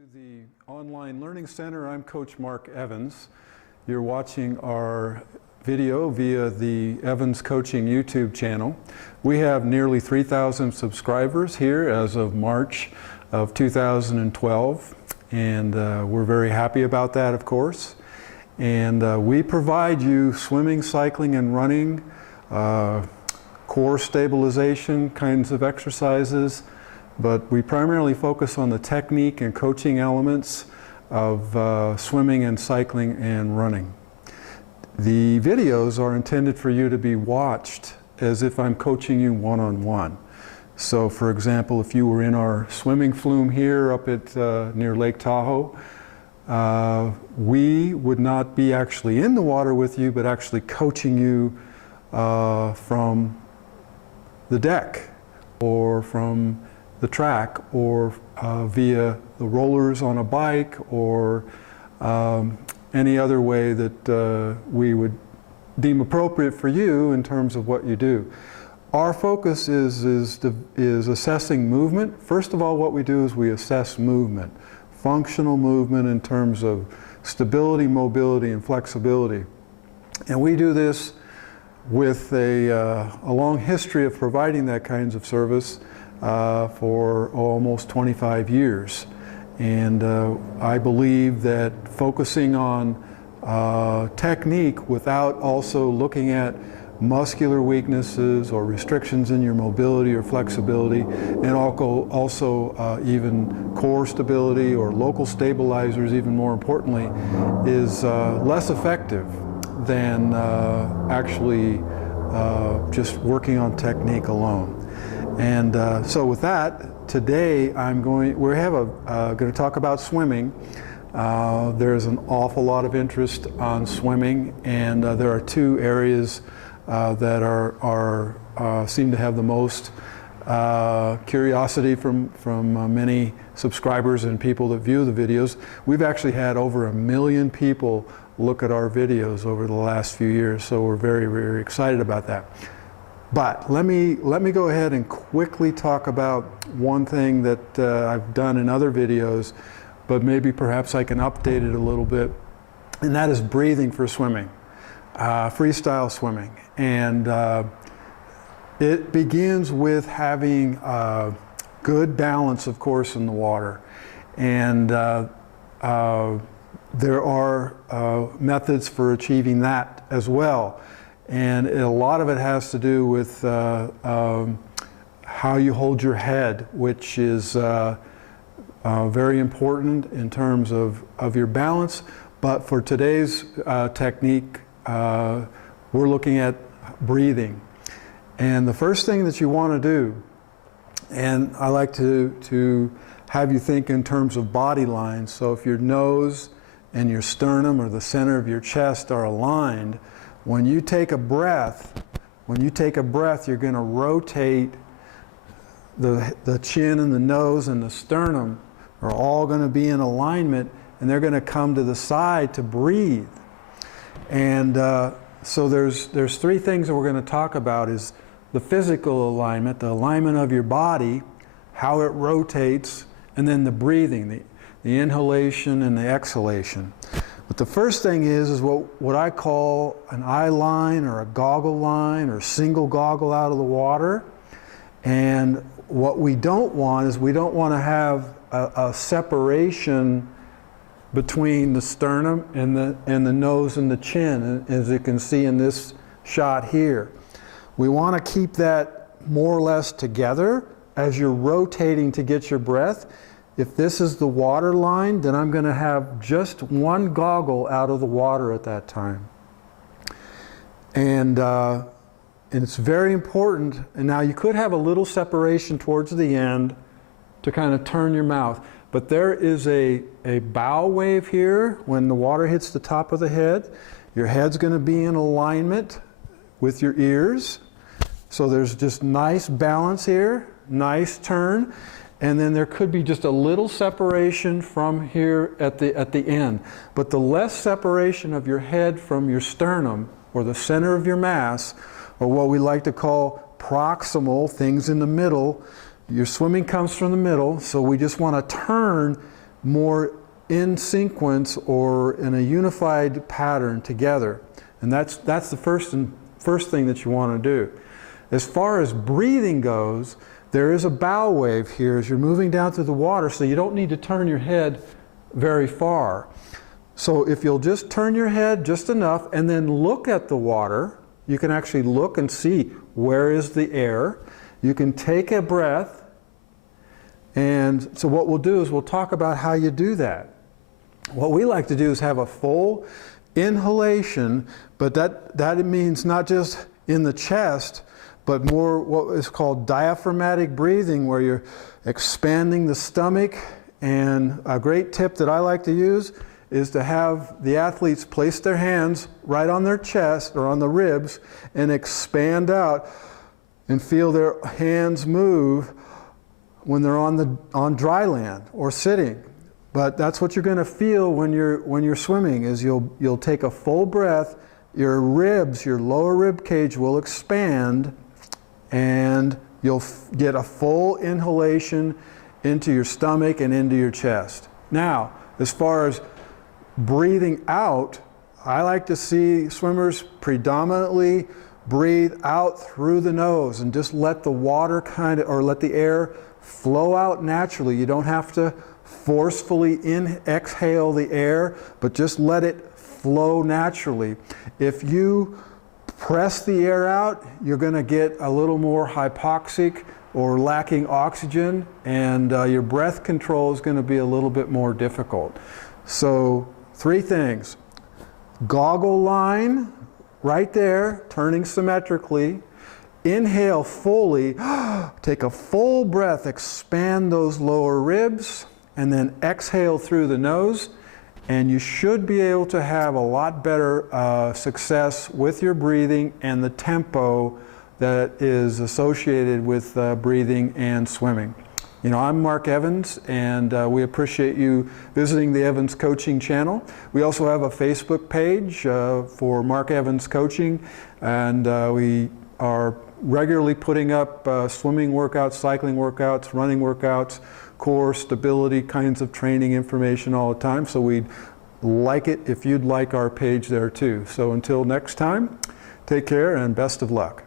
The Online Learning Center. I'm Coach Mark Evans. You're watching our video via the Evans Coaching YouTube channel. We have nearly 3,000 subscribers here as of March of 2012, and we're very happy about that, of course. And we provide you swimming, cycling, and running, core stabilization kinds of exercises, but we primarily focus on the technique and coaching elements of swimming and cycling and running. The videos are intended for you to be watched as if I'm coaching you one-on-one. So for example, if you were in our swimming flume here up at near Lake Tahoe, we would not be actually in the water with you, but actually coaching you from the deck or from the track or via the rollers on a bike or any other way that we would deem appropriate for you in terms of what you do. Our focus is assessing movement. First of all, what we do is we assess movement, functional movement in terms of stability, mobility, and flexibility. And we do this with a long history of providing that kinds of service for almost 25 years. And I believe that focusing on technique without also looking at muscular weaknesses or restrictions in your mobility or flexibility, and also even core stability or local stabilizers, even more importantly, is less effective than actually just working on technique alone. And so with that, today we're going to talk about swimming. There's an awful lot of interest on swimming, and there are two areas that seem to have the most curiosity from many subscribers and people that view the videos. We've actually had over 1 million people look at our videos over the last few years, so we're very, very excited about that. But let me go ahead and quickly talk about one thing that I've done in other videos, but maybe perhaps I can update it a little bit, and that is breathing for swimming, freestyle swimming. And it begins with having good balance, of course, in the water. And there are methods for achieving that as well. And a lot of it has to do with how you hold your head, which is very important in terms of your balance. But for today's technique, we're looking at breathing. And the first thing that you want to do, and I like to have you think in terms of body lines. So if your nose and your sternum or the center of your chest are aligned, when you take a breath, you're going to rotate the chin and the nose and the sternum are all going to be in alignment, and they're going to come to the side to breathe. And so there's three things that we're going to talk about: is the physical alignment, the alignment of your body, how it rotates, and then the breathing, the inhalation and the exhalation. But the first thing is what I call an eye line or a goggle line or single goggle out of the water. And what we don't want is we don't want to have a separation between the sternum and the nose and the chin, as you can see in this shot here. We want to keep that more or less together as you're rotating to get your breath. If this is the water line, then I'm going to have just one goggle out of the water at that time. And it's very important. And now you could have a little separation towards the end to kind of turn your mouth. But there is a bow wave here when the water hits the top of the head. Your head's going to be in alignment with your ears. So there's just nice balance here, nice turn. And then there could be just a little separation from here at the end. But the less separation of your head from your sternum, or the center of your mass, or what we like to call proximal, things in the middle. Your swimming comes from the middle, so we just want to turn more in sequence or in a unified pattern together. And that's the first thing that you want to do. As far as breathing goes, there is a bow wave here as you're moving down through the water, so you don't need to turn your head very far. So if you'll just turn your head just enough and then look at the water, you can actually look and see where is the air. You can take a breath, and so what we'll do is we'll talk about how you do that. What we like to do is have a full inhalation, but that means not just in the chest, but more what is called diaphragmatic breathing, where you're expanding the stomach. And a great tip that I like to use is to have the athletes place their hands right on their chest or on the ribs and expand out and feel their hands move when they're on dry land or sitting. But that's what you're going to feel when you're swimming, is you'll take a full breath, your ribs, your lower rib cage will expand, and you'll get a full inhalation into your stomach and into your chest. Now, as far as breathing out, I like to see swimmers predominantly breathe out through the nose and just let the water let the air flow out naturally. You don't have to forcefully exhale the air, but just let it flow naturally. If you press the air out, you're going to get a little more hypoxic or lacking oxygen, and your breath control is going to be a little bit more difficult. So 3 things. Goggle line right there, turning symmetrically. Inhale fully, take a full breath, expand those lower ribs, and then exhale through the nose, and you should be able to have a lot better success with your breathing and the tempo that is associated with breathing and swimming. You know, I'm Mark Evans, and we appreciate you visiting the Evans Coaching channel. We also have a Facebook page for Mark Evans Coaching, and we are regularly putting up swimming workouts, cycling workouts, running workouts, core stability kinds of training information all the time. So we'd like it if you'd like our page there too. So until next time, take care and best of luck.